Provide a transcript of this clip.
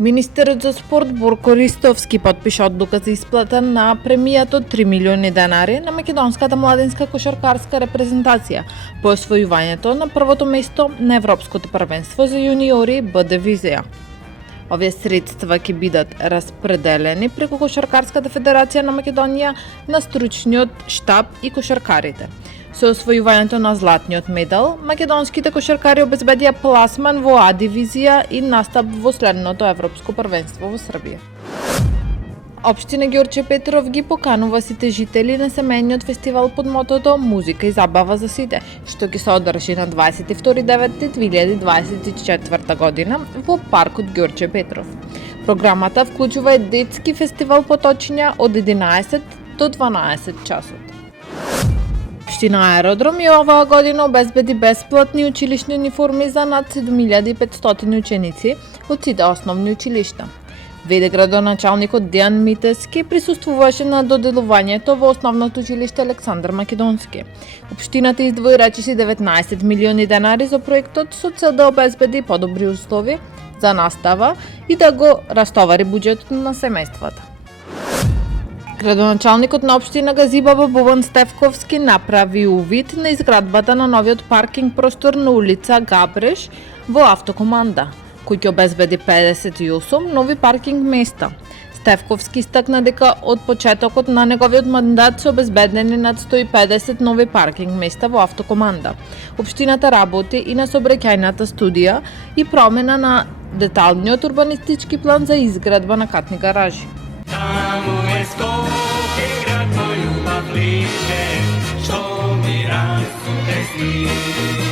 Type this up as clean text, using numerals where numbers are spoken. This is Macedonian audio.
Министерот за спорт Борко Ристовски подпиша одлука за исплата на премијата од 3 милиони денари на македонската младинска кошаркарска репрезентација по освојувањето на првото место на Европското првенство за јуниори Б дивизија. Овие средства ќе бидат распределени преку Кошаркарската федерација на Македонија на стручниот штаб и кошаркарите. Со освојувањето на златниот медал, македонските кошаркари обезбедија пласман во А дивизија и настап во следното Европско првенство во Србија. Општина Ѓорче Петров ги поканува сите жители на семејниот фестивал под мотото Музика и забава за сите, што ќе се одржи на 22.9.2024 година во паркот Ѓорче Петров. Програмата вклучува детски фестивал поточња од 11 до 12 часот. Општина Аеродром и оваа година обезбеди бесплатни училишни униформи за над 7500 ученици од сите основни училишта. Веде градоначалникот Дејан Митевски присуствуваше на доделувањето во основното училиште Александар Македонски. Општината издвои речиси 19 милиони денари за проектот со цел да обезбеди подобри услови за настава и да го растовари буџетот на семејствата. Градоначалникот на општина Газибаба Бобан Стефковски направи увид на изградбата на новиот паркинг простор на улица Габреш во Автокоманда, кој ќе обезбеди 58 нови паркинг места. Стефковски истакна дека од почетокот на неговиот мандат се обезбедени над 150 нови паркинг места во Автокоманда. Општината работи и на сообраќајната студија и промена на деталниот урбанистички план за изградба на катни гаражи. Таму е Скопје, град мој љубав лише, што ми разум те сни.